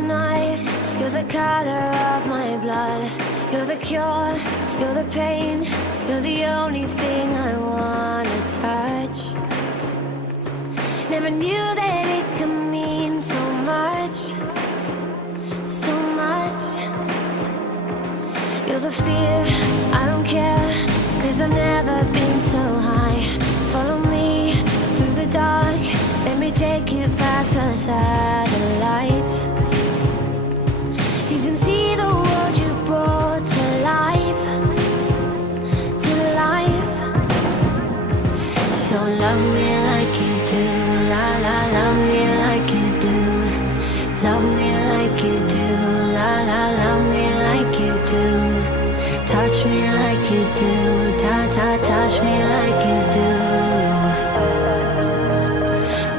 the night, you're the color of my blood. You're the cure, you're the pain, you're the only thing I wanna touch. Never knew that it could mean so much, so much. You're the fear, I don't care, 'cause I've never been so high. Follow me through the dark, let me take you past the satellites. You can see the world you brought to life, to life. So love me like you do, la la, love me like you do. Love me like you do, la la, love me like you do. Touch me like you do, ta ta, touch me like you do.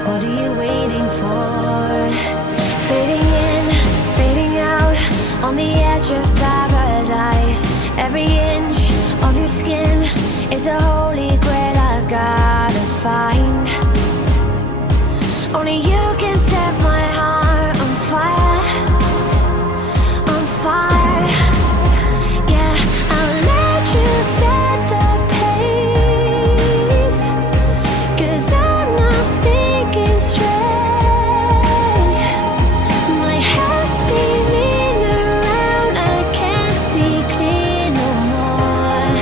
What are you waiting for? Fading in, fading out, on the edge of paradise. Every inch of your skin is a holy grail I've gotta find. Only you can set my heart on fire, on fire. Yeah, I'll let you set the pace, 'cause I'm not thinking straight. My head's spinning around, I can't see clear no more.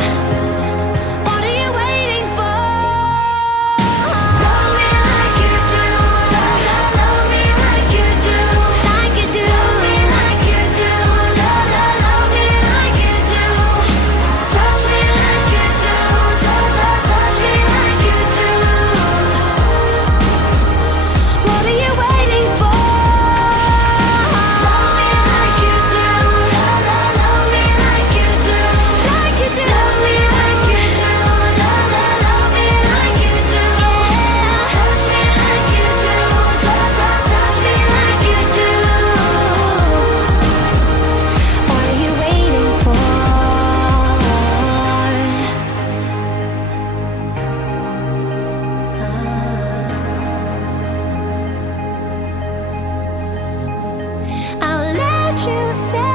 What are you waiting for? Love me like you do, love, love, love me like you do, like you do. Love me like you do, love, love, love me like you do. Touch me like you do, touch, touch, touch me like you do. What are you waiting for? Love me like you do, love, love, love me like you do, like you do. Love me like you do, love, love, love me like you do. Yeah. Touch me like you do, touch, touch, touch me like you do. What are you waiting for? I'll let you say